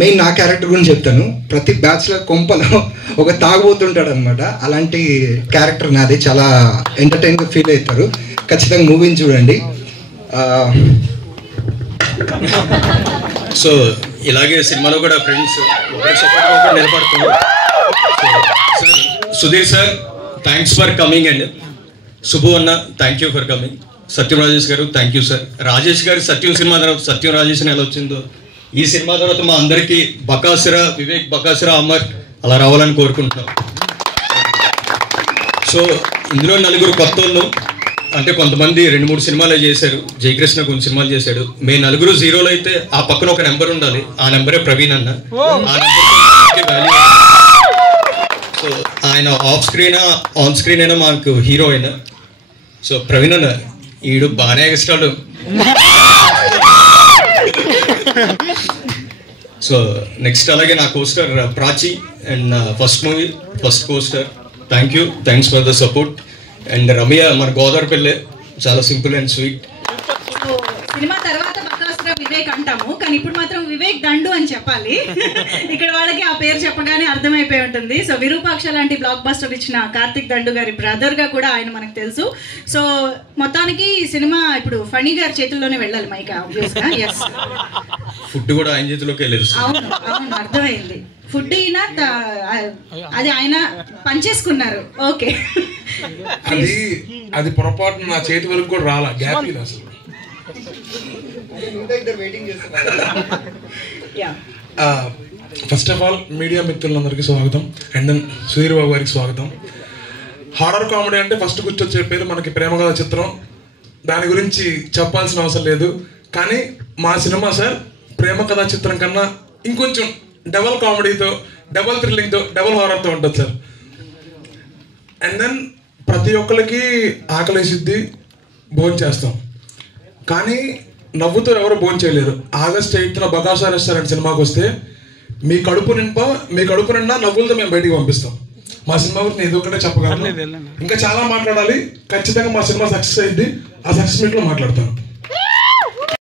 Main నా character గురించి చెప్తాను. ప్రతి బ్యాచ్లో కొంపలో ఒక తాగుబోతుంటాడు అనమాట. అలాంటి క్యారెక్టర్ నాది. చాలా ఎంటర్టైన్గా ఫీల్ అవుతారు. ఖచ్చితంగా మూవీని చూడండి. సో ఇలాగే సినిమాలో కూడా ఫ్రెండ్స్ ఒకరి సపోర్ట్గా ఒకరు నిలబడుతున్నారు. Sudheer sir thanks for coming and Shubhu అన్న థ్యాంక్ యూ ఫర్ కమింగ్. సత్యం రాజేష్ గారు థ్యాంక్ యూ సార్. రాజేష్ గారి సత్యం సినిమా తర్వాత సత్యం రాజేష్ ఎలా వచ్చిందో ఈ సినిమా తర్వాత మా అందరికీ బకాసుర వివేక్, బకాసుర అమర్ అలా రావాలని కోరుకుంటున్నాం. సో ఇందులో నలుగురు కొత్త వాళ్ళు, అంటే కొంతమంది 2-3 సినిమాలు చేశారు. జయకృష్ణ కొన్ని సినిమాలు చేశాడు. మేము నలుగురు జీరోలు అయితే ఆ పక్కన ఒక నెంబర్ ఉండాలి. ఆ నెంబరే ప్రవీణ్ అన్న. ఆ నెంబర్ వాల్యూ. సో ఆయన ఆఫ్ స్క్రీన్ ఆన్ స్క్రీన్ అయినా మాకు హీరో అయినా. సో ప్రవీణ్ అన్న ఈడు బాగానే ఎగస్టాడు. సో నెక్స్ట్ అలాగే నా costar Prachi and first movie first costar thanks for the support. And Ramya మన గోదావరి పిల్లే, చాలా సింపుల్ అండ్ స్వీట్. సినిమా తర్వాత బకాసుర వివేక్ అంటాము, కానీ ఇప్పుడు మాత్రం వివేక్ దండు అని చెప్పాలి. ఇక్కడ వాళ్ళకి ఆ పేరు చెప్పగానే అర్థమైపోయి ఉంటుంది. సో విరూపాక్ష లాంటి బ్లాక్ బస్టర్ ఇచ్చిన కార్తిక్ దండు గారి బ్రదర్ గా కూడా ఆయన మనకు తెలుసు. సో మొత్తానికి సినిమా ఇప్పుడు ఫణి గారి చేతుల్లోనే వెళ్ళాలి మైక్ ఆబ్వియస్ గా. ఎస్, ఫుడ్ కూడా ఆయన చేతిలోకి వెళ్ళదు. అవును అవును అర్థమైంది. ఫుడ్ అయినా అది ఆయన పనిచేసుకున్నారు. ఓకే, అది పొరపాటు నా చేతి వరకు కూడా రాలా, గ్యాప్ ఇది అసలు. ఫస్ట్ ఆఫ్ ఆల్ మీడియా మిత్రులందరికీ స్వాగతం. అండ్ దెన్ సుధీర్ బాబు గారికి స్వాగతం. హారర్ కామెడీ అంటే ఫస్ట్ గుర్తొచ్చే పేరు మనకి ప్రేమ కథ చిత్రం. దాని గురించి చెప్పాల్సిన అవసరం లేదు. కానీ మా సినిమా సార్ ప్రేమ కథా చిత్రం కన్నా ఇంకొంచెం డబల్ కామెడీతో, డబల్ థ్రిల్లింగ్తో, డబల్ హారర్తో ఉంటుంది సార్. అండ్ దెన్ ప్రతి ఒక్కరికి ఆకలేసిద్ది, భోజనం చేస్తాం. కానీ నవ్వుతో ఎవరు భోజనం చేయలేరు. ఆగస్ట్ 8న బకాసుర రెస్టారెంట్ సినిమాకి వస్తే మీ కడుపు నిండా నవ్వులతో మేము బయటికి పంపిస్తాం. మా సినిమా గురించి నేను ఇదొక్కటే చెప్పగలను. ఇంకా చాలా మాట్లాడాలి. ఖచ్చితంగా మా సినిమా సక్సెస్ అయింది. ఆ సక్సెస్ మీట్లో మాట్లాడతాను.